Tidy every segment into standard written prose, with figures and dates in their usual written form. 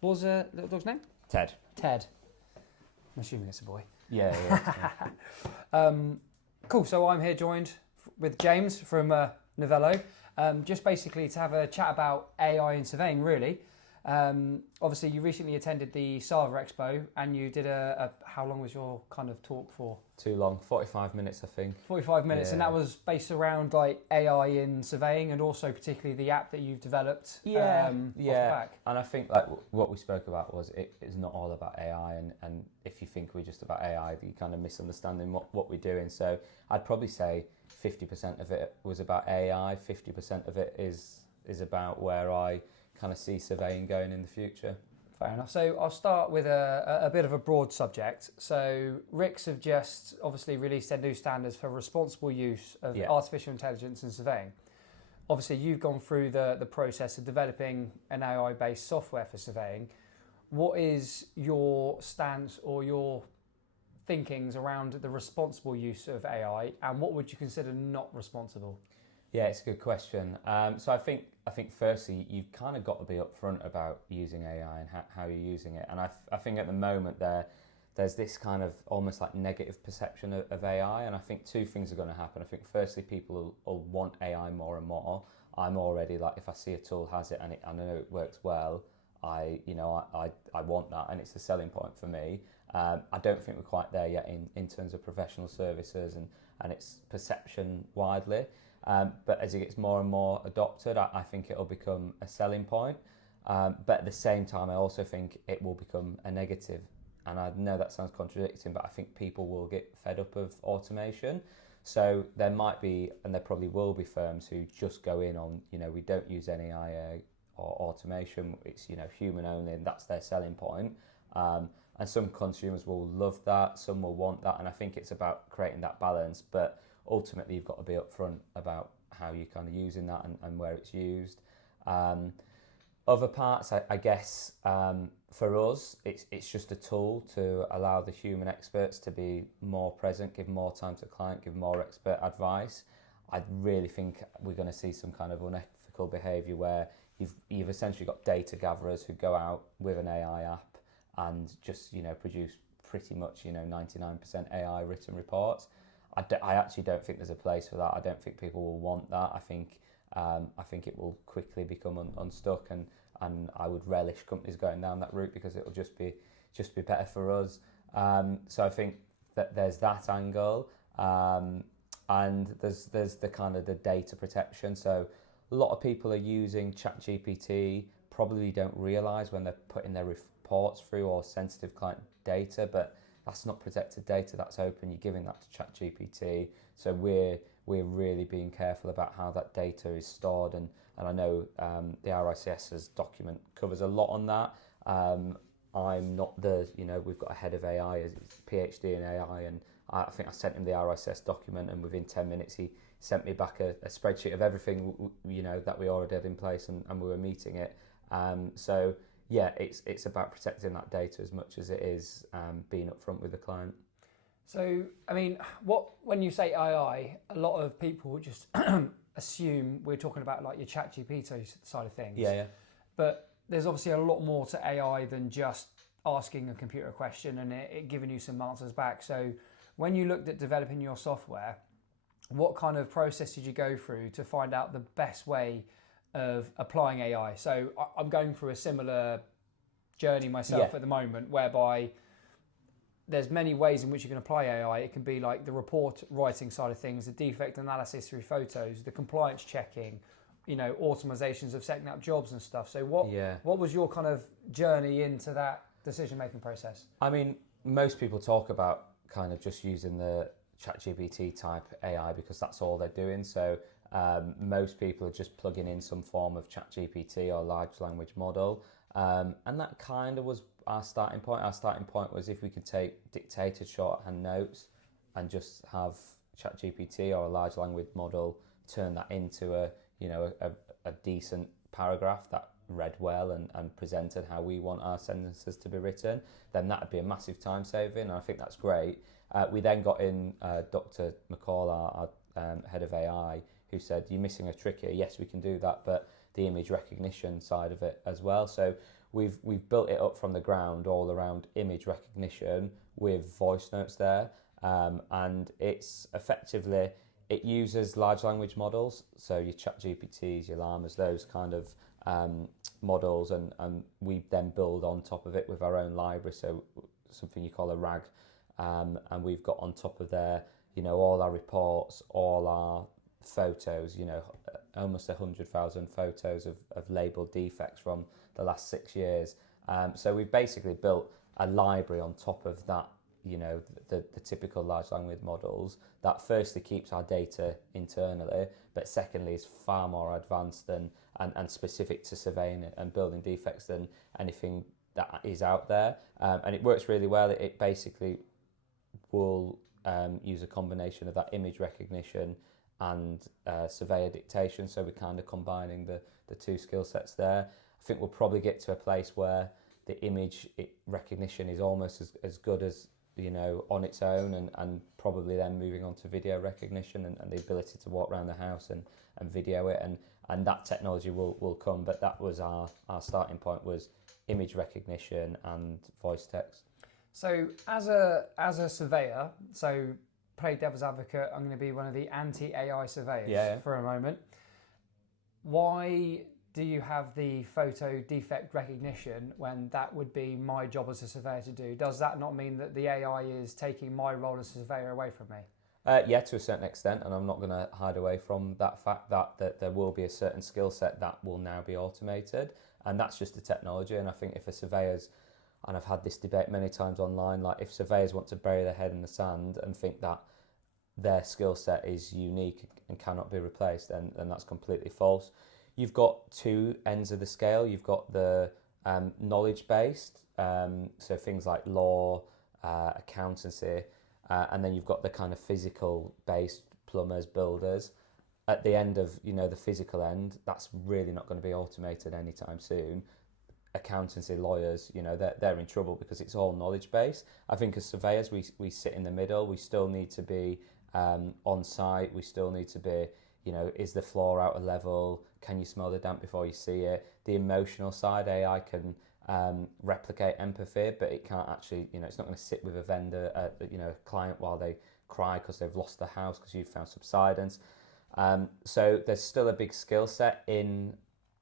What was the little dog's name? Ted. Ted. I'm assuming it's a boy. Yeah. Cool. So I'm here joined with James from Novello, just basically to have a chat about AI in surveying, really. Obviously, you recently attended the Sava Expo, and you did how long was your kind of talk for? Too long, 45 minutes, I think. 45 minutes, and that was based around like AI in surveying, and also particularly the app that you've developed. Yeah. Off the back. And I think like what we spoke about was it is not all about AI, and if you think we're just about AI, you're kind of misunderstanding what we're doing. So I'd probably say 50% of it was about AI, 50% of it is about where I kind of see surveying going in the future. Fair enough. So I'll start with a bit of a broad subject. So RICS have just obviously released their new standards for responsible use of artificial intelligence in surveying. Obviously, you've gone through the process of developing an AI-based software for surveying. What is your stance or your thinkings around the responsible use of AI, and what would you consider not responsible? Yeah, it's a good question. So I think firstly, you've kind of got to be upfront about using AI and how you're using it. And I think at the moment there's this kind of almost like negative perception of AI. And I think two things are going to happen. I think firstly, people will want AI more and more. I'm already like, if I see a tool has it and I know it works well, I want that, and it's a selling point for me. I don't think we're quite there yet in terms of professional services and its perception widely. But as it gets more and more adopted, I think it'll become a selling point. But at the same time, I also think it will become a negative. And I know that sounds contradicting, but I think people will get fed up of automation. So there might be, and there probably will be, firms who just go in on, we don't use any AI or automation. It's, human only, and that's their selling point. And some consumers will love that, some will want that. And I think it's about creating that balance. But ultimately, you've got to be upfront about how you're kind of using that and where it's used. Other parts, I guess, for us, it's just a tool to allow the human experts to be more present, give more time to the client, give more expert advice. I really think we're going to see some kind of unethical behaviour where you've essentially got data gatherers who go out with an AI app and just produce pretty much 99% AI written reports. I actually don't think there's a place for that. I don't think people will want that. I think it will quickly become unstuck, and I would relish companies going down that route because it'll just be better for us. So I think that there's that angle, and there's the kind of the data protection. So a lot of people are using ChatGPT, probably don't realise when they're putting their reports through or sensitive client data, but that's not protected data, that's open, you're giving that to ChatGPT. So we're really being careful about how that data is stored, and I know the RICS's document covers a lot on that. I'm not we've got a head of AI, he's PhD in AI, and I think I sent him the RICS document, and within 10 minutes he sent me back a spreadsheet of everything that we already had in place, and we were meeting it. So yeah, it's about protecting that data as much as it is being upfront with the client. So, I mean, when you say AI, a lot of people just assume we're talking about like your ChatGPT side of things. Yeah. But there's obviously a lot more to AI than just asking a computer a question and it giving you some answers back. So when you looked at developing your software, what kind of process did you go through to find out the best way of applying AI? So I'm going through a similar journey myself at the moment, whereby there's many ways in which you can apply AI. It can be like the report writing side of things, the defect analysis through photos, the compliance checking, automatizations of setting up jobs and stuff. So what was your kind of journey into that decision-making process? I mean, most people talk about kind of just using the ChatGPT type AI because that's all they're doing. So most people are just plugging in some form of ChatGPT or large language model. And that kind of was our starting point. Our starting point was if we could take dictated shorthand notes and just have ChatGPT or a large language model turn that into a decent paragraph that read well and presented how we want our sentences to be written, then that would be a massive time saving, and I think that's great. We then got in Dr. McCall, our head of AI, who said, you're missing a trick here. Yes, we can do that, but the image recognition side of it as well. So we've built it up from the ground all around image recognition with voice notes there, and it's effectively, it uses large language models, so your ChatGPTs, your Llamas, those kind of models, and we then build on top of it with our own library, so something you call a RAG, and we've got on top of there, all our reports, all our photos, almost 100,000 photos of labelled defects from the last 6 years. So we've basically built a library on top of that, the typical large language models that firstly keeps our data internally, but secondly is far more advanced and specific to surveying and building defects than anything that is out there. And it works really well. It basically will use a combination of that image recognition and surveyor dictation, so we're kind of combining the two skill sets there. I think we'll probably get to a place where the image recognition is almost as good as on its own, and probably then moving on to video recognition and the ability to walk around the house and video it, and that technology will come, but that was our starting point, was image recognition and voice text. So as a surveyor, so play devil's advocate, I'm going to be one of the anti-AI surveyors for a moment. Why do you have the photo defect recognition when that would be my job as a surveyor to do? Does that not mean that the AI is taking my role as a surveyor away from me? Yeah, to a certain extent, and I'm not going to hide away from that fact that there will be a certain skill set that will now be automated, and that's just the technology. And I think if a surveyor's, and I've had this debate many times online, like if surveyors want to bury their head in the sand and think that their skill set is unique and cannot be replaced, then that's completely false. You've got two ends of the scale. You've got the knowledge-based, so things like law, accountancy, and then you've got the kind of physical-based plumbers, builders. At the end of the physical end, that's really not going to be automated anytime soon. Accountancy, lawyers, they're in trouble because it's all knowledge-based. I think as surveyors, we sit in the middle. We still need to be on site. We still need to be, is the floor out of level? Can you smell the damp before you see it? The emotional side, AI can replicate empathy, but it can't actually, it's not going to sit with a vendor, a client while they cry because they've lost their house because you've found subsidence. So there's still a big skill set in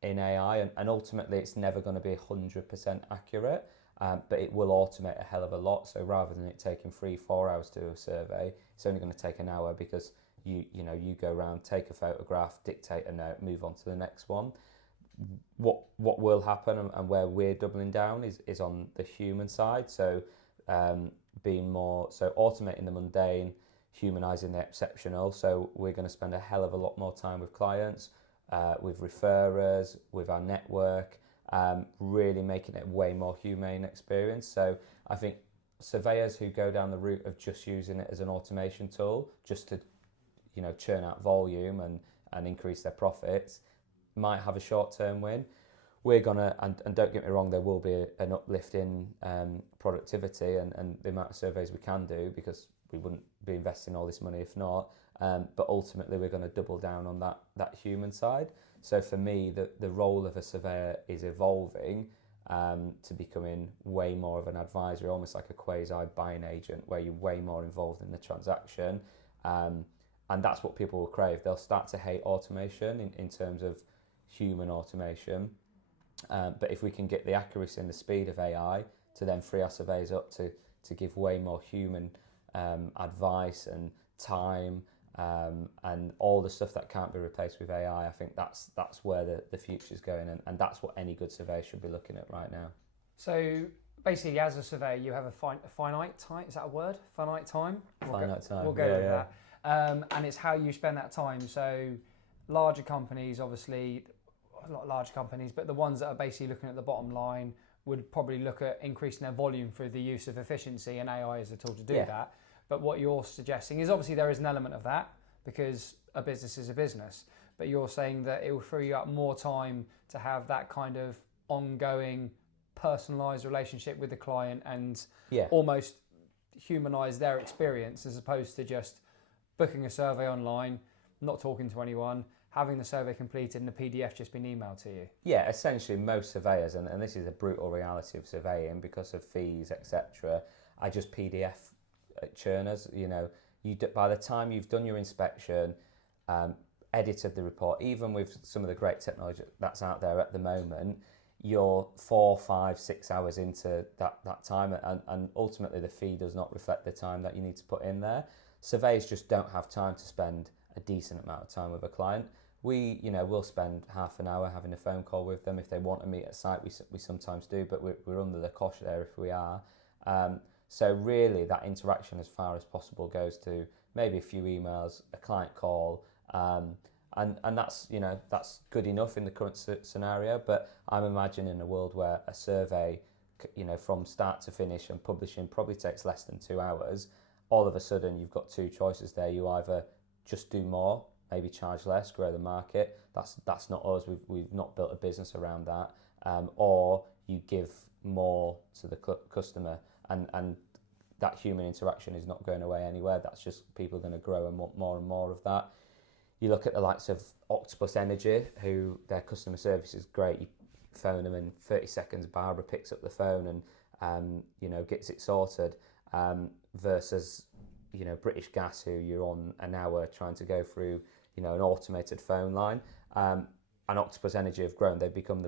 AI, and ultimately it's never going to be 100% accurate, but it will automate a hell of a lot. So rather than it taking 3-4 hours to do a survey, it's only going to take an hour because you go around, take a photograph, dictate a note, move on to the next one. What will happen and where we're doubling down is on the human side. So being more, so automating the mundane, humanizing the exceptional. So we're going to spend a hell of a lot more time with clients, with referrers, with our network, really making it a way more humane experience. So I think surveyors who go down the route of just using it as an automation tool, just to churn out volume and increase their profits, might have a short-term win. We're gonna, and don't get me wrong, there will be an uplift in productivity and the amount of surveys we can do, because we wouldn't be investing all this money if not. But ultimately, we're going to double down on that human side. So for me, the role of a surveyor is evolving to becoming way more of an advisory, almost like a quasi buying agent, where you're way more involved in the transaction. And that's what people will crave. They'll start to hate automation in terms of human automation. But if we can get the accuracy and the speed of AI to then free our surveyors up to give way more human advice and time, and all the stuff that can't be replaced with AI, I think that's where the future's going, and that's what any good surveyor should be looking at right now. So basically, as a surveyor, you have a finite time. Is that a word? Finite time? Finite time. We'll go with that. And it's how you spend that time. So larger companies, obviously, not large companies, but the ones that are basically looking at the bottom line would probably look at increasing their volume through the use of efficiency, and AI is a tool to do that. But what you're suggesting is, obviously there is an element of that because a business is a business, but you're saying that it will free you up more time to have that kind of ongoing personalized relationship with the client and almost humanize their experience, as opposed to just booking a survey online, not talking to anyone, having the survey completed and the PDF just been emailed to you? Yeah, essentially most surveyors, and this is a brutal reality of surveying because of fees, etc., are just PDF churners. You know, by the time you've done your inspection, edited the report, even with some of the great technology that's out there at the moment, you're 4, 5, 6 hours into that time, and ultimately the fee does not reflect the time that you need to put in there. Surveyors just don't have time to spend a decent amount of time with a client. We'll spend half an hour having a phone call with them if they want to meet at site. We sometimes do, but we're under the cosh there if we are. So really, that interaction as far as possible goes to maybe a few emails, a client call, and that's that's good enough in the current scenario. But I'm imagining a world where a survey, from start to finish and publishing probably takes less than 2 hours. All of a sudden, you've got two choices there. You either just do more, maybe charge less, grow the market. That's not us. We've not built a business around that. Or you give more to the customer, and that human interaction is not going away anywhere. That's just people are going to grow and want more and more of that. You look at the likes of Octopus Energy, who their customer service is great. You phone them in 30 seconds, Barbara picks up the phone and gets it sorted. Versus British Gas, who you're on an hour trying to go through an automated phone line. And Octopus Energy have grown. They've become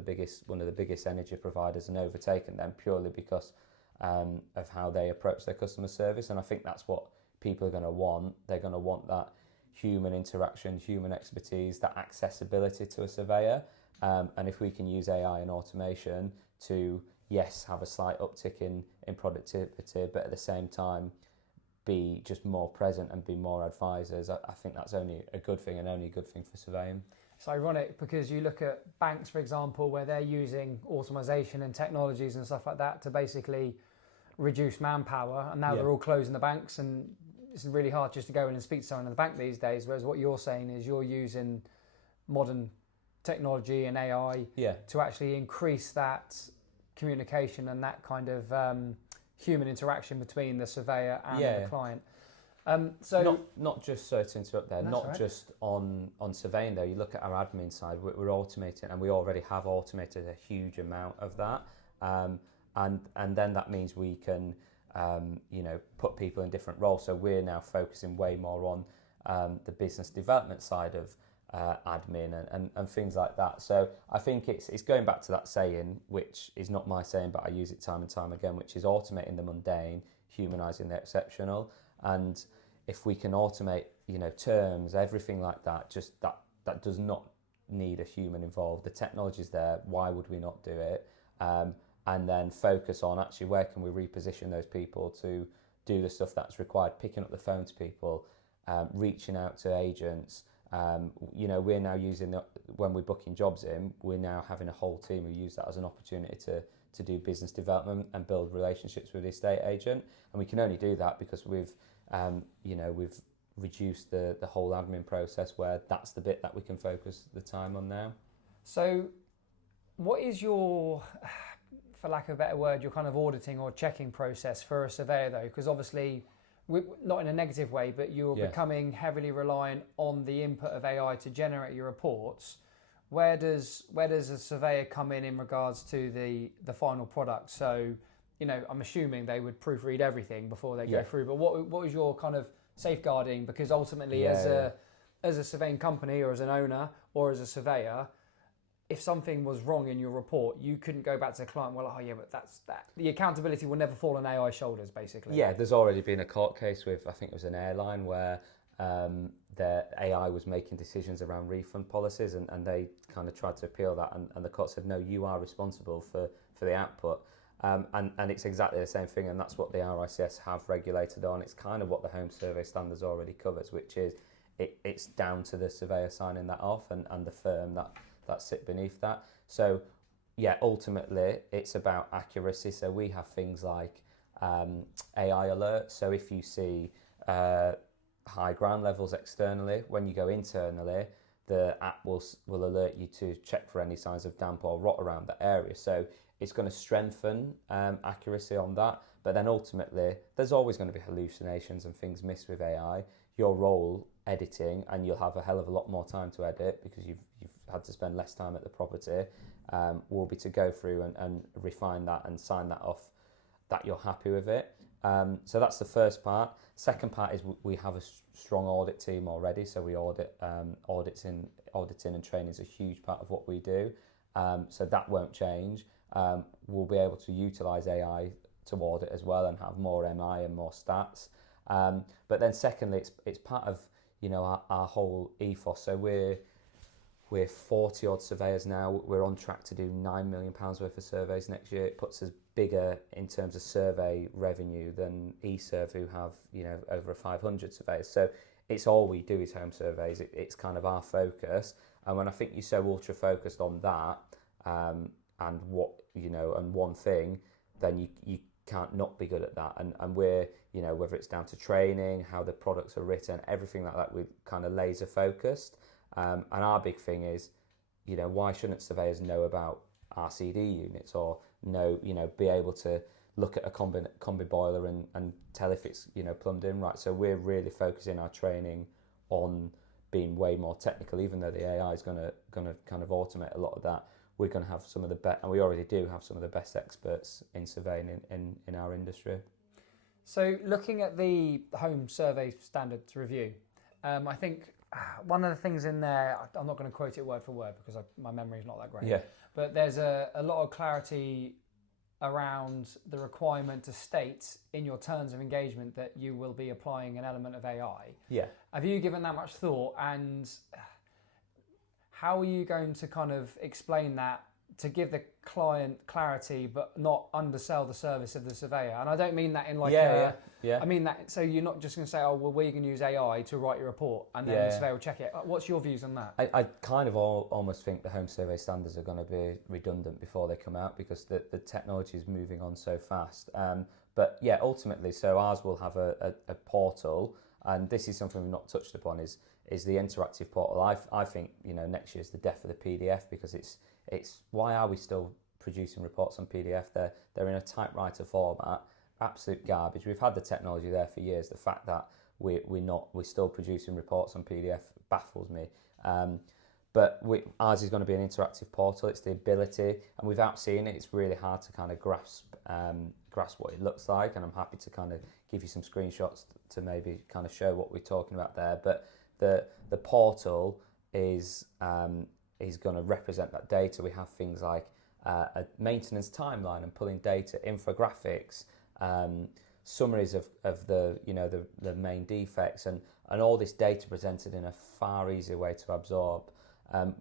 one of the biggest energy providers and overtaken them purely because of how they approach their customer service. And I think that's what people are going to want. They're going to want that human interaction, human expertise, that accessibility to a surveyor. And if we can use AI and automation to, yes, have a slight uptick in productivity, but at the same time be just more present and be more advisors, I think that's only a good thing, and only a good thing for surveying. It's ironic because you look at banks, for example, where they're using automation and technologies and stuff like that to basically reduce manpower, and now they're all closing the banks, and it's really hard just to go in and speak to someone in the bank these days, whereas what you're saying is you're using modern technology and AI to actually increase that communication and that kind of human interaction between the surveyor and the client. So not just, sorry to interrupt there, not right. just on surveying though. You look at our admin side, we're automating, and we already have automated a huge amount of that. And then that means we can put people in different roles. So we're now focusing way more on the business development side of admin and things like that. So I think it's going back to that saying, which is not my saying, but I use it time and time again, which is automating the mundane, humanising the exceptional. And if we can automate, terms, everything like that, just that does not need a human involved. The technology's there. Why would we not do it? And then focus on actually where can we reposition those people to do the stuff that's required, picking up the phone to people, reaching out to agents. We're now using when we're booking jobs in, we're now having a whole team who use that as an opportunity to do business development and build relationships with the estate agent. And we can only do that because we've reduced the whole admin process, where that's the bit that we can focus the time on now. So what is your, for lack of a better word, your kind of auditing or checking process for a surveyor though? Because obviously, not in a negative way, but you're becoming heavily reliant on the input of AI to generate your reports. Where does a surveyor come in regards to the final product? So, I'm assuming they would proofread everything before they go through. But what is your kind of safeguarding? Because ultimately, as a surveying company or as an owner or as a surveyor, if something was wrong in your report, you couldn't go back to the client, but that's that. The accountability will never fall on AI's shoulders, basically. Yeah, there's already been a court case with, I think it was an airline, where the AI was making decisions around refund policies, and they kind of tried to appeal that, and the court said, no, you are responsible for the output. And it's exactly the same thing, and that's what the RICS have regulated on. It's kind of what the Home Survey Standards already covers, which is it's down to the surveyor signing that off and the firm that sit beneath that. So ultimately it's about accuracy. So we have things like AI alerts. So if you see high ground levels externally, when you go internally, the app will alert you to check for any signs of damp or rot around that area. So it's going to strengthen accuracy on that. But then ultimately, there's always going to be hallucinations and things missed with AI. Your role editing, and you'll have a hell of a lot more time to edit because you've had to spend less time at the property, will be to go through and refine that and sign that off that you're happy with it. So that's the first part. Second part is we have a strong audit team already, so we auditing and training is a huge part of what we do. So that won't change. We'll be able to utilise AI to audit as well and have more MI and more stats. But then secondly, it's part of our whole ethos. So we're 40 odd surveyors now. We're on track to do £9 million worth of surveys next year. It puts us bigger in terms of survey revenue than eServe, who have over 500 surveyors. So it's all we do is home surveys. It's kind of our focus. And when I think you're so ultra focused on that and what and one thing, then you can't not be good at that. And we're whether it's down to training, how the products are written, everything like that, we're kind of laser focused. And our big thing is, why shouldn't surveyors know about RCD units or be able to look at a combi boiler and tell if it's plumbed in right. So we're really focusing our training on being way more technical. Even though the AI is going to kind of automate a lot of that, we're going to have some of the best, and we already do have some of the best experts in surveying in our industry. So looking at the home survey standards review, I think one of the things in there, I'm not going to quote it word for word because my memory is not that great, but there's a lot of clarity around the requirement to state in your terms of engagement that you will be applying an element of AI. Yeah. Have you given that much thought, and how are you going to kind of explain that to give the client clarity but not undersell the service of the surveyor? And I don't mean that in like I mean that so you're not just going to say, oh well, we're going to use AI to write your report and then the surveyor will check it. What's your views on that? I kind of almost think the home survey standards are going to be redundant before they come out because the technology is moving on so fast. But yeah, ultimately, so ours will have a portal, and this is something we've not touched upon is the interactive portal. I think next year is the death of the PDF because it's why are we still producing reports on PDF? They're in a typewriter format, absolute garbage. We've had the technology there for years. The fact that we're still producing reports on PDF baffles me. But ours is going to be an interactive portal. It's the ability, and without seeing it, it's really hard to kind of grasp what it looks like. And I'm happy to kind of give you some screenshots to maybe kind of show what we're talking about there. But the portal is going to represent that data. We have things like a maintenance timeline and pulling data, infographics, summaries of the main defects, and all this data presented in a far easier way to absorb.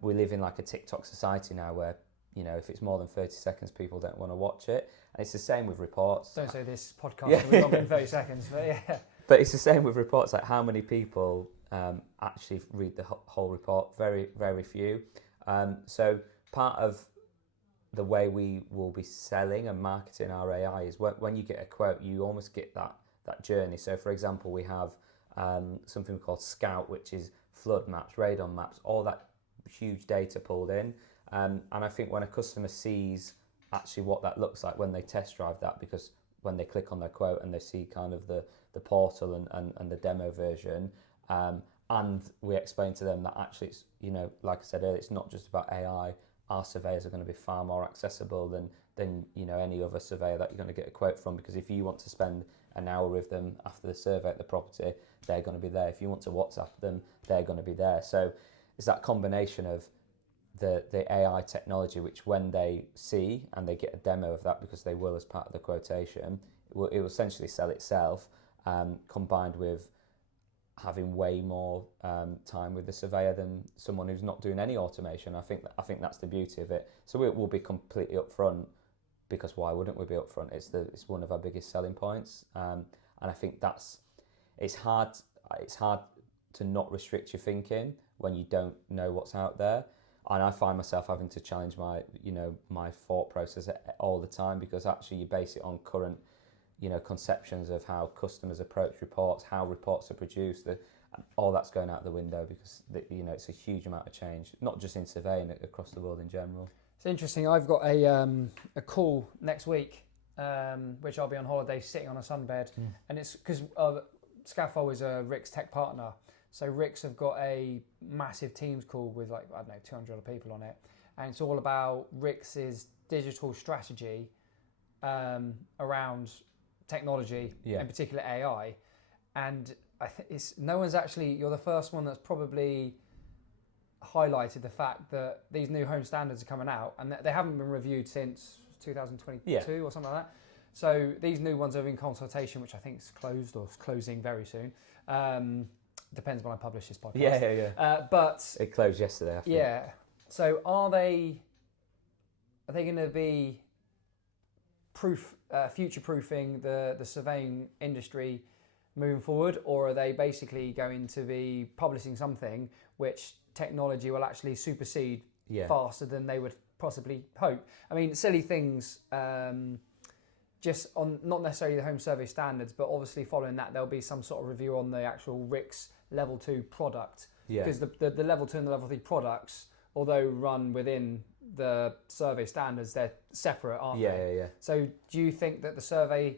We live in like a TikTok society now where if it's more than 30 seconds, people don't want to watch it. And it's the same with reports. Don't say this podcast will be longer than 30 seconds, but yeah. But it's the same with reports. Like how many people actually read the whole report? Very, very few. So part of the way we will be selling and marketing our AI is when you get a quote, you almost get that journey. So for example, we have something called Scout, which is flood maps, radon maps, all that huge data pulled in. And I think when a customer sees actually what that looks like when they test drive that, because when they click on their quote and they see kind of the portal and the demo version, and we explain to them that actually it's, like I said earlier, it's not just about AI. Our surveyors are going to be far more accessible than any other surveyor that you're going to get a quote from, because if you want to spend an hour with them after the survey at the property, they're going to be there. If you want to WhatsApp them, they're going to be there. So it's that combination of the AI technology, which when they see and they get a demo of that, because they will as part of the quotation, it will essentially sell itself, combined with having way more time with the surveyor than someone who's not doing any automation. I think that's the beauty of it. So we'll be completely upfront, because why wouldn't we be upfront? It's one of our biggest selling points, and I think it's hard to not restrict your thinking when you don't know what's out there. And I find myself having to challenge my thought process all the time, because actually you base it on current conceptions of how customers approach reports, how reports are produced. All that's going out the window because it's a huge amount of change, not just in surveying, across the world in general. It's interesting. I've got a call next week, which I'll be on holiday sitting on a sunbed, and it's because Scafol is a RICS tech partner. So RICS have got a massive Teams call with 200 other people on it, and it's all about RICS's digital strategy around technology, in particular AI. And I think you're the first one that's probably highlighted the fact that these new home standards are coming out, and they haven't been reviewed since 2022 or something like that. So these new ones are in consultation, which I think is closed or is closing very soon. Depends when I publish this podcast. But it closed yesterday. I think. Yeah. So are they going to be future-proofing the surveying industry moving forward, or are they basically going to be publishing something which technology will actually supersede faster than they would possibly hope? I mean, silly things, just on not necessarily the home survey standards, but obviously following that, there'll be some sort of review on the actual RICS Level 2 product. Because the Level 2 and the Level 3 products, although run within the survey standards, they're separate, aren't they? Yeah. So do you think that the survey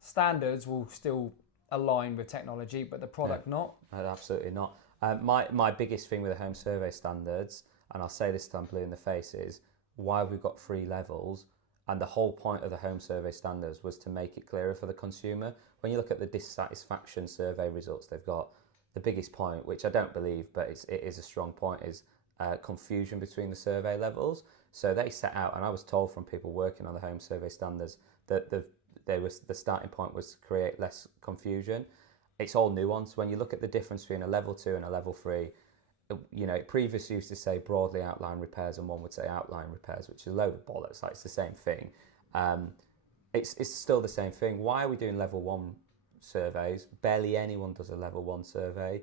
standards will still align with technology, but the product not? Absolutely not. My biggest thing with the home survey standards, and I'll say this till I'm blue in the face, is why have we got 3 levels? And the whole point of the home survey standards was to make it clearer for the consumer. When you look at the dissatisfaction survey results they've got, the biggest point, which I don't believe, but it is a strong point, is confusion between the survey levels. So they set out, and I was told from people working on the home survey standards that the starting point was to create less confusion. It's all nuance. When you look at the difference between a level 2 and a level 3, it previously used to say broadly outline repairs and one would say outline repairs, which is a load of bollocks. Like, it's the same thing. It's still the same thing. Why are we doing level 1 surveys? Barely anyone does a level 1 survey.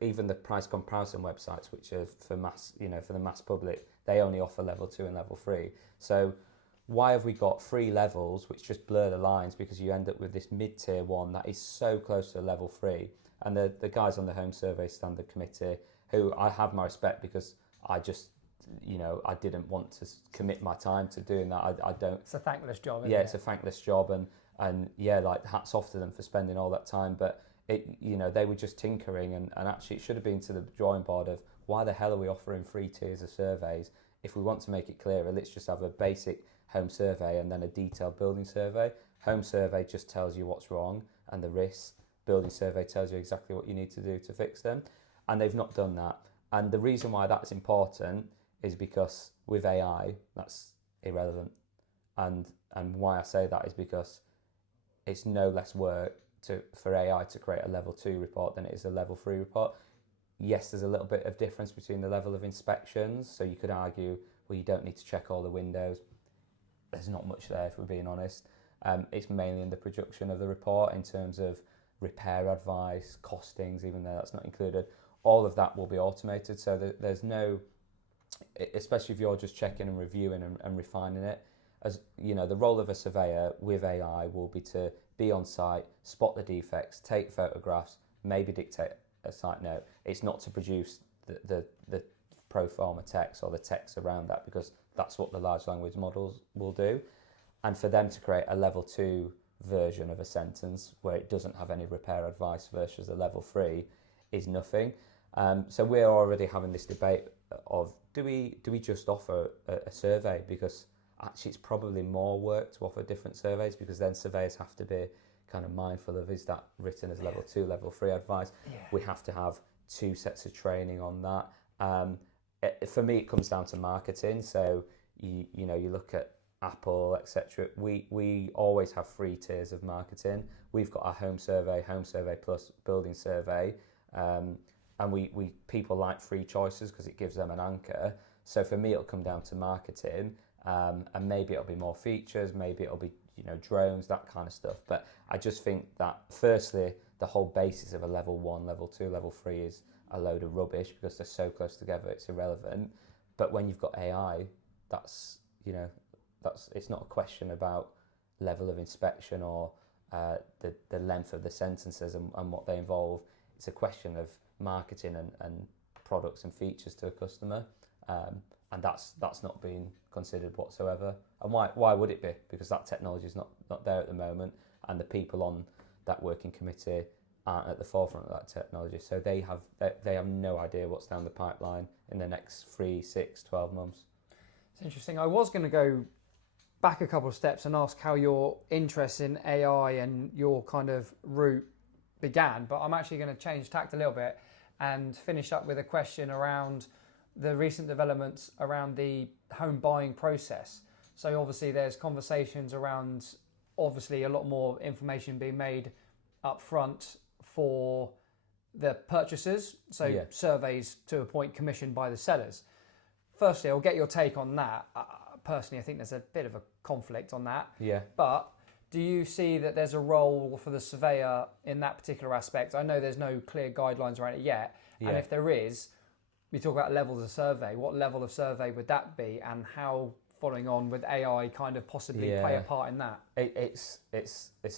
Even the price comparison websites, which are for the mass public, they only offer level 2 and level 3. So why have we got 3 levels which just blur the lines, because you end up with this mid-tier one that is so close to a level 3? And the guys on the Home Survey Standard Committee, who I have my respect, because I just, I didn't want to commit my time to doing that. I don't. It's a thankless job, isn't it? It's a thankless job, and hats off to them for spending all that time. But they were just tinkering, and actually it should have been to the drawing board of why the hell are we offering 3 tiers of surveys? If we want to make it clearer, let's just have a basic home survey and then a detailed building survey. Home survey just tells you what's wrong and the risks. Building survey tells you exactly what you need to do to fix them. And they've not done that. And the reason why that's important is because with AI, that's irrelevant. And why I say that is because it's no less work for AI to create a level 2 report than it is a level 3 report. Yes, there's a little bit of difference between the level of inspections. So you could argue, well, you don't need to check all the windows. There's not much there, if we're being honest. It's mainly in the production of the report in terms of repair advice, costings, even though that's not included. All of that will be automated. So there's no, especially if you're just checking and reviewing and refining it. As the role of a surveyor with AI will be to be on site, spot the defects, take photographs, maybe dictate a site note. It's not to produce the pro forma text or the text around that, because that's what the large language models will do. And for them to create a level 2 version of a sentence where it doesn't have any repair advice versus a level 3 is nothing. So we're already having this debate of do we just offer a survey, because actually it's probably more work to offer different surveys, because then surveyors have to be kind of mindful of, is that written as level 2, level 3 advice? We have to have 2 sets of training on that. For me, it comes down to marketing. So you look at Apple, etc. We always have 3 tiers of marketing. We've got our home survey plus, building survey, and we people like free choices because it gives them an anchor. So for me, it'll come down to marketing, and maybe it'll be more features, maybe it'll be drones, that kind of stuff. But I just think that firstly, the whole basis of a level 1, level 2, level 3 is a load of rubbish, because they're so close together, it's irrelevant. But when you've got AI, that's it's not a question about level of inspection or the length of the sentences and what they involve. It's a question of marketing and products and features to a customer, and that's not being considered whatsoever. And why would it be? Because that technology is not there at the moment, and the people on that working committee aren't at the forefront of that technology. So they have no idea what's down the pipeline in the next 3, 6, 12 months. It's interesting. I was going to go back a couple of steps and ask how your interest in AI and your kind of route began, but I'm actually going to change tact a little bit and finish up with a question around the recent developments around the home buying process. So obviously there's conversations around obviously a lot more information being made up front for the purchasers, so surveys to a point commissioned by the sellers. Firstly, I'll get your take on that. Personally, I think there's a bit of a conflict on that. Yeah. But do you see that there's a role for the surveyor in that particular aspect? I know there's no clear guidelines around it yet. Yeah. And if there is, we talk about levels of survey. What level of survey would that be, and how, following on, with AI kind of possibly play a part in that? It's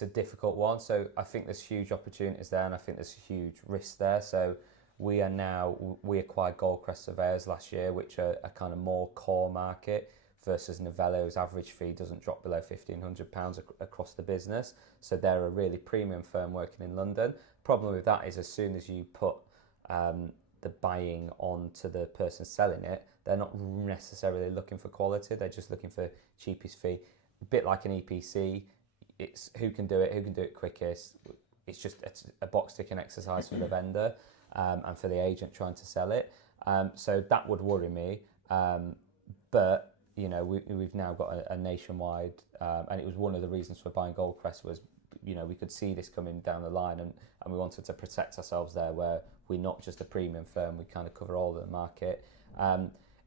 a difficult one. So I think there's huge opportunities there, and I think there's a huge risk there. So we acquired Goldcrest Surveyors last year, which are a kind of more core market, versus Novello's average fee doesn't drop below £1,500 across the business. So they're a really premium firm working in London. Problem with that is as soon as you put the buying on to the person selling it, they're not necessarily looking for quality. They're just looking for cheapest fee. A bit like an EPC, it's who can do it quickest. It's a box ticking exercise for the vendor and for the agent trying to sell it. So that would worry me. But you know, we've now got a nationwide, and it was one of the reasons for buying Goldcrest was, you know, we could see this coming down the line, and we wanted to protect ourselves there, where we're not just a premium firm, we kind of cover all the market.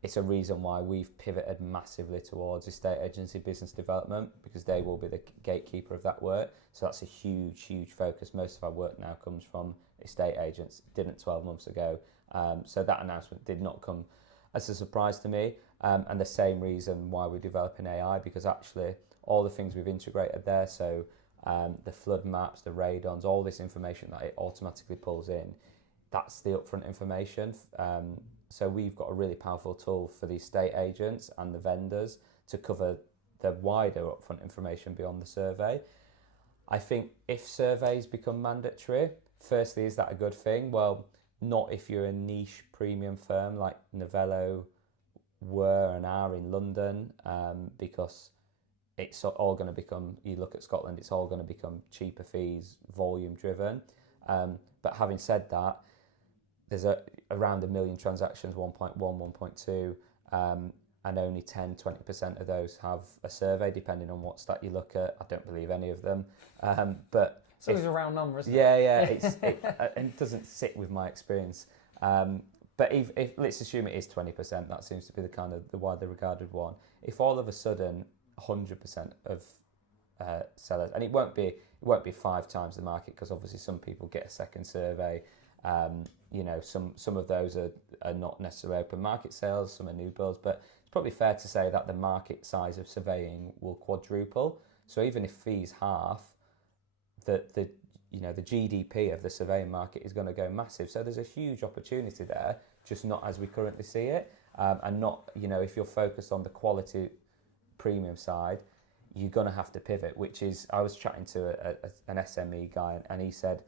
It's a reason why we've pivoted massively towards estate agency business development, because they will be the gatekeeper of that work. So that's a huge, huge focus. Most of our work now comes from estate agents. It didn't 12 months ago. So that announcement did not come as a surprise to me. And the same reason why we're developing AI, because actually all the things we've integrated there, so the flood maps, the radons, all this information that it automatically pulls in, that's the upfront information. So we've got a really powerful tool for the estate agents and the vendors to cover the wider upfront information beyond the survey. I think if surveys become mandatory, firstly, is that a good thing? Well, not if you're a niche premium firm like Novello were and are in London, because it's all going to become, you look at Scotland, it's all going to become cheaper fees, volume driven. But having said that, there's around 1 million transactions, 1.1, 1.2, and only 10-20% of those have a survey, depending on what stat you look at. I don't believe any of them. But so it's a round number, isn't it? Yeah, and it doesn't sit with my experience. But if let's assume it is 20%, that seems to be the kind of the widely regarded one. If all of a sudden 100% of sellers, and it won't be 5 times the market, because obviously some people get a second survey. You know, some of those are not necessarily open market sales, some are new builds, but it's probably fair to say that the market size of surveying will quadruple. So even if fees half, the GDP of the surveying market is going to go massive. So there's a huge opportunity there, just not as we currently see it. And not, you know, if you're focused on the quality premium side, you're going to have to pivot, which is, I was chatting to an SME guy, and he said,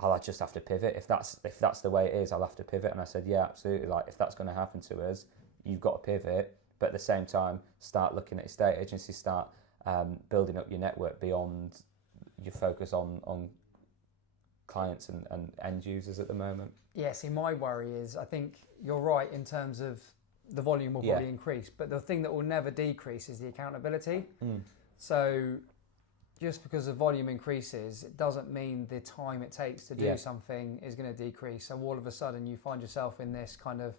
I'll just have to pivot. If that's the way it is, I'll have to pivot. And I said, yeah, absolutely. Like, if that's going to happen to us, you've got to pivot. But at the same time, start looking at estate agencies, start building up your network beyond your focus on clients and end users at the moment. Yeah, see, my worry is, I think you're right in terms of the volume will probably increase, but the thing that will never decrease is the accountability. So just because the volume increases, it doesn't mean the time it takes to do something is going to decrease. So all of a sudden you find yourself in this kind of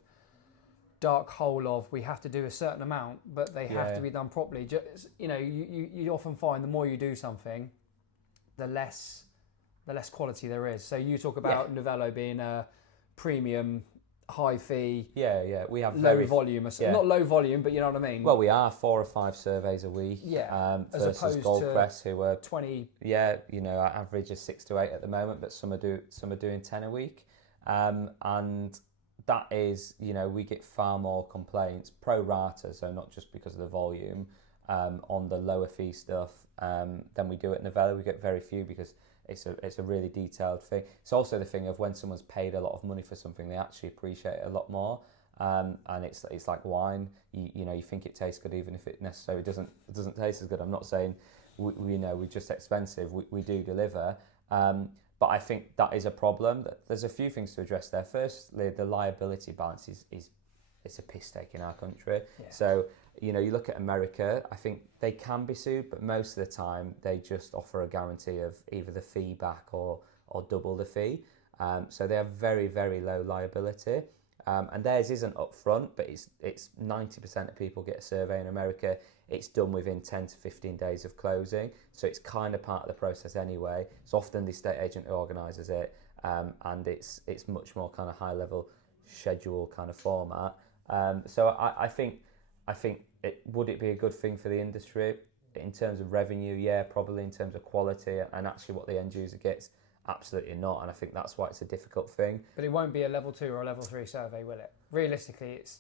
dark hole of, we have to do a certain amount, but they have to be done properly. Just, you know, you often find the more you do something, the less quality there is. So you talk about Novello being a premium, high fee, we have low volume, not low volume, but you know what I mean. Well, we are 4 or 5 surveys a week. Versus Goldcrest, who are 20. Yeah, you know, our average is 6 to 8 at the moment, but some are doing 10 a week, and that is, you know, we get far more complaints pro rata, so not just because of the volume, on the lower fee stuff than we do at Novello. We get very few because it's a really detailed thing. It's also the thing of when someone's paid a lot of money for something, they actually appreciate it a lot more. And it's like wine. You know, you think it tastes good even if it necessarily doesn't taste as good. I'm not saying we know we're just expensive. We do deliver. But I think that is a problem. There's a few things to address there. Firstly, the liability balance is it's a piss take in our country. Yeah. So, you know, you look at America, I think they can be sued, but most of the time they just offer a guarantee of either the fee back or double the fee. So they have very, very low liability. And theirs isn't upfront, but it's 90% of people get a survey in America. It's done within 10 to 15 days of closing. So it's kind of part of the process anyway. It's often the estate agent who organises it, and it's much more kind of high level schedule kind of format. So I think would it be a good thing for the industry in terms of revenue? Yeah, probably. In terms of quality and actually what the end user gets, absolutely not. And I think that's why it's a difficult thing. But it won't be a level 2 or a level 3 survey, will it? Realistically, it's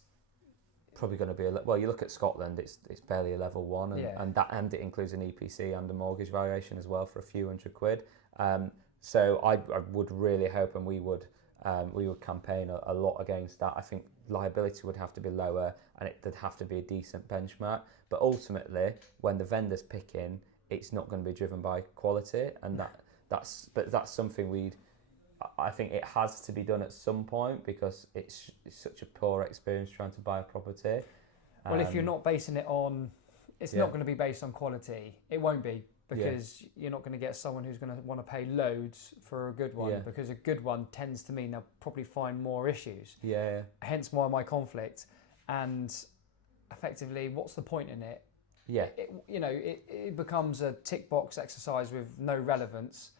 probably going to be well. You look at Scotland; it's barely a level 1, and it includes an EPC and a mortgage valuation as well for a few £100. So I would really hope, and we would campaign a lot against that. I think liability would have to be lower, and there'd have to be a decent benchmark. But ultimately, when the vendor's picking, it's not going to be driven by quality, and that's something I think it has to be done at some point, because it's such a poor experience trying to buy a property. Well, if you're not basing it on, it's not going to be based on quality. It won't be, because you're not going to get someone who's going to want to pay loads for a good one, because a good one tends to mean they'll probably find more issues. Yeah. Hence why my conflict. And effectively, what's the point in it? Yeah. It becomes a tick box exercise with no relevance.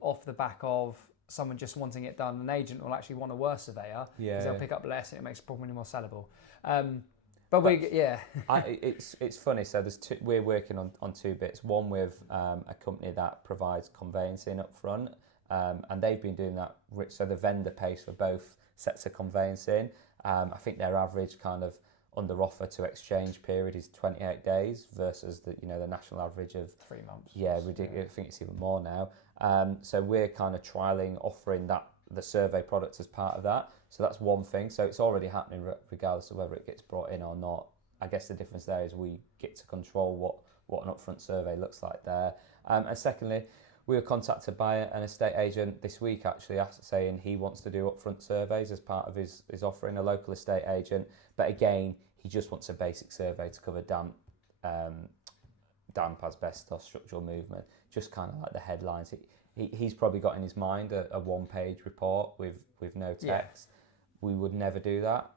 Off the back of someone just wanting it done. An agent will actually want a worse surveyor because they'll pick up less and it makes the problem more sellable. It's funny. So we're working on two bits. One with a company that provides conveyancing up front, and they've been doing that. So the vendor pays for both sets of conveyancing. I think their average kind of under offer to exchange period is 28 days versus the national average of 3 months. Yeah, ridiculous. I think it's even more now. So we're kind of trialing offering the survey products as part of that. So that's one thing. So it's already happening regardless of whether it gets brought in or not. I guess the difference there is we get to control what an upfront survey looks like there. And secondly, we were contacted by an estate agent this week actually saying he wants to do upfront surveys as part of his offering, a local estate agent. But again, he just wants a basic survey to cover damp, asbestos, structural movement, just kind of like the headlines. He's probably got in his mind a one-page report with no text. Yeah. We would never do that.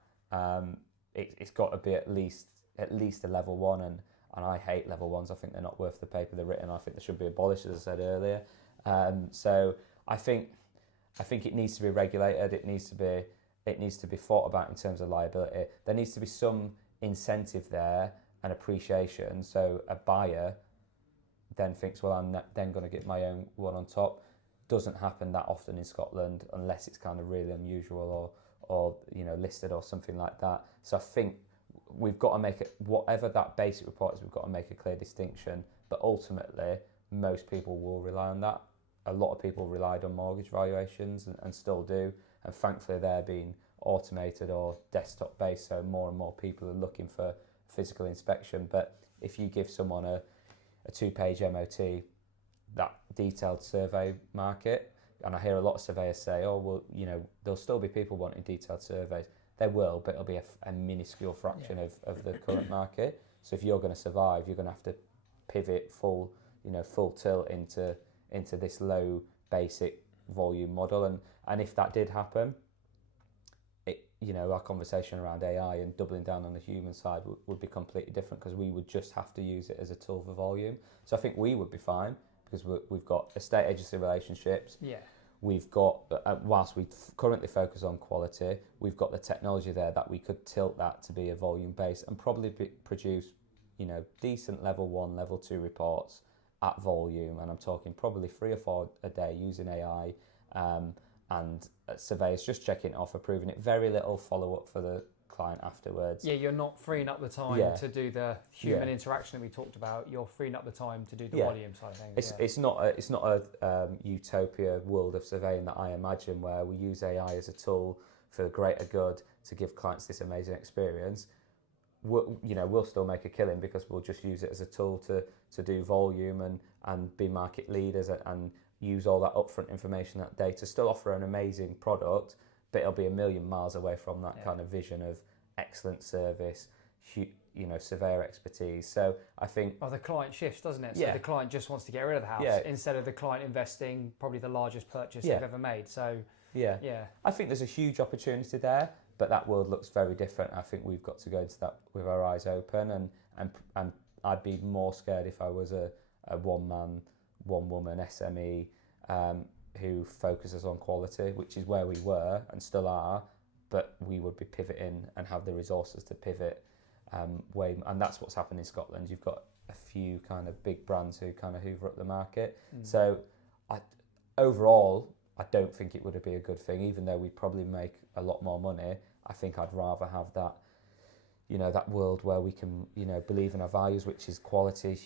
It's got to be at least a level 1, and I hate level 1s. I think they're not worth the paper they're written on. I think they should be abolished, as I said earlier. So I think it needs to be regulated. It needs to be thought about in terms of liability. There needs to be some incentive there and appreciation. So a buyer then thinks, well, I'm then going to get my own one on top. Doesn't happen that often in Scotland unless it's kind of really unusual or listed or something like that. So I think we've got to make it, whatever that basic report is, we've got to make a clear distinction. But ultimately, most people will rely on that. A lot of people relied on mortgage valuations and still do. And thankfully, they're being automated or desktop based. So more and more people are looking for physical inspection. But if you give someone a 2-page MOT, that detailed survey market, and I hear a lot of surveyors say, oh, well, there'll still be people wanting detailed surveys. There will, but it'll be a minuscule fraction of the current market. So if you're going to survive, you're going to have to pivot full tilt into this low basic volume model. And if that did happen, our conversation around AI and doubling down on the human side would be completely different, because we would just have to use it as a tool for volume. So I think we would be fine, because we've got estate agency relationships. Yeah. We've got, whilst we currently focus on quality, we've got the technology there that we could tilt that to be a volume base and probably produce, decent level 1, level 2 reports at volume. And I'm talking probably 3 or 4 a day using AI, and surveyors just checking it off, approving it. Very little follow up for the client afterwards. Yeah, you're not freeing up the time to do the human interaction that we talked about. You're freeing up the time to do the volume side of things. It's not a utopia world of surveying that I imagine, where we use AI as a tool for the greater good to give clients this amazing experience. We'll still make a killing because we'll just use it as a tool to do volume and be market leaders and use all that upfront information, that data, still offer an amazing product, but it'll be a million miles away from that kind of vision of excellent service, surveyor expertise. So I think... the client shifts, doesn't it? So the client just wants to get rid of the house instead of the client investing probably the largest purchase they've ever made. So I think there's a huge opportunity there, but that world looks very different. I think we've got to go into that with our eyes open, and I'd be more scared if I was a one-man, one-woman SME who focuses on quality, which is where we were and still are, but we would be pivoting and have the resources to pivot and that's what's happened in Scotland. You've got a few kind of big brands who kind of hoover up the market. So overall, I don't think it would be a good thing, even though we'd probably make a lot more money. I think I'd rather have that, that world where we can, believe in our values, which is quality,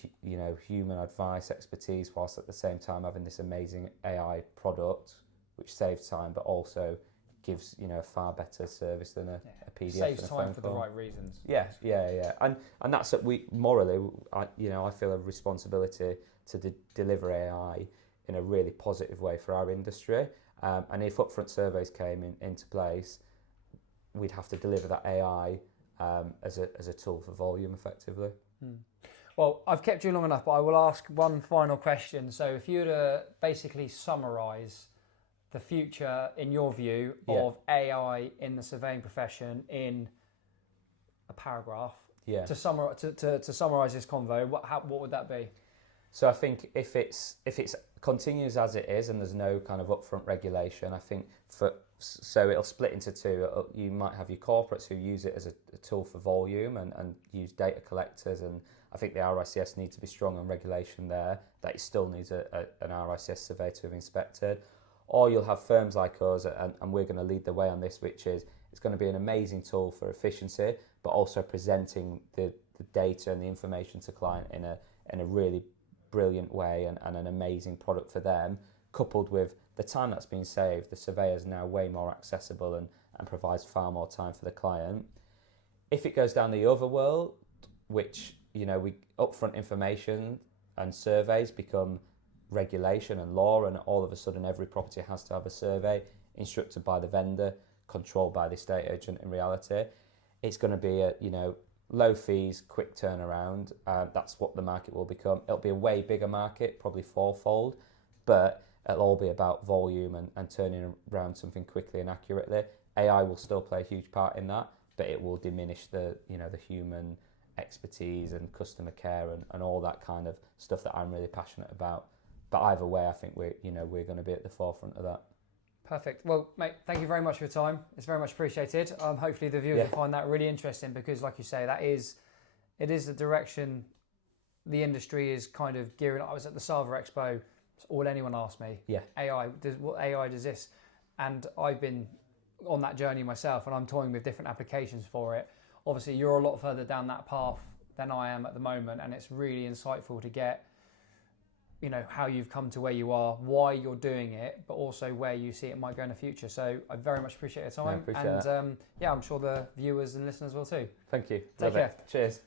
human advice, expertise, whilst at the same time having this amazing AI product, which saves time, but also gives, a far better service than a PDF. Saves and a time phone for call. the right reasons. Yeah. And that's what we, morally, I feel a responsibility to deliver AI in a really positive way for our industry. And if upfront surveys came into place, we'd have to deliver that AI as a tool for volume effectively. Well, I've kept you long enough, but I will ask one final question. So if you were to basically summarise the future, in your view, of AI in the surveying profession in a paragraph, to summarise this convo, what would that be? So I think if it's continues as it is and there's no kind of upfront regulation, I think so it'll split into two. You might have your corporates who use it as a tool for volume and use data collectors, and I think the RICS needs to be strong on regulation there, that it still needs an RICS survey to have inspected. Or you'll have firms like us, and we're going to lead the way on this, which is it's going to be an amazing tool for efficiency, but also presenting the data and the information to client in a really brilliant way and an amazing product for them, coupled with the time that's been saved. The surveyor is now way more accessible and provides far more time for the client. If it goes down the other world, which, we upfront information and surveys become regulation and law, and all of a sudden every property has to have a survey instructed by the vendor, controlled by the estate agent. In reality, it's going to be low fees, quick turnaround. That's what the market will become. It'll be a way bigger market, probably fourfold, but it'll all be about volume and turning around something quickly and accurately. AI will still play a huge part in that, but it will diminish the human expertise and customer care and all that kind of stuff that I'm really passionate about. But either way, I think we're going to be at the forefront of that. Perfect. Well, mate, thank you very much for your time. It's very much appreciated. Hopefully the viewers will find that really interesting, because like you say, it is the direction the industry is kind of gearing up. I was at the Sava Expo. It's all anyone asked me. What AI does this? And I've been on that journey myself, and I'm toying with different applications for it. Obviously, you're a lot further down that path than I am at the moment, and it's really insightful to get how you've come to where you are, why you're doing it, but also where you see it might go in the future. So I very much appreciate your time. I'm sure the I'm sure the viewers and listeners will too. Thank you. Take care. Cheers.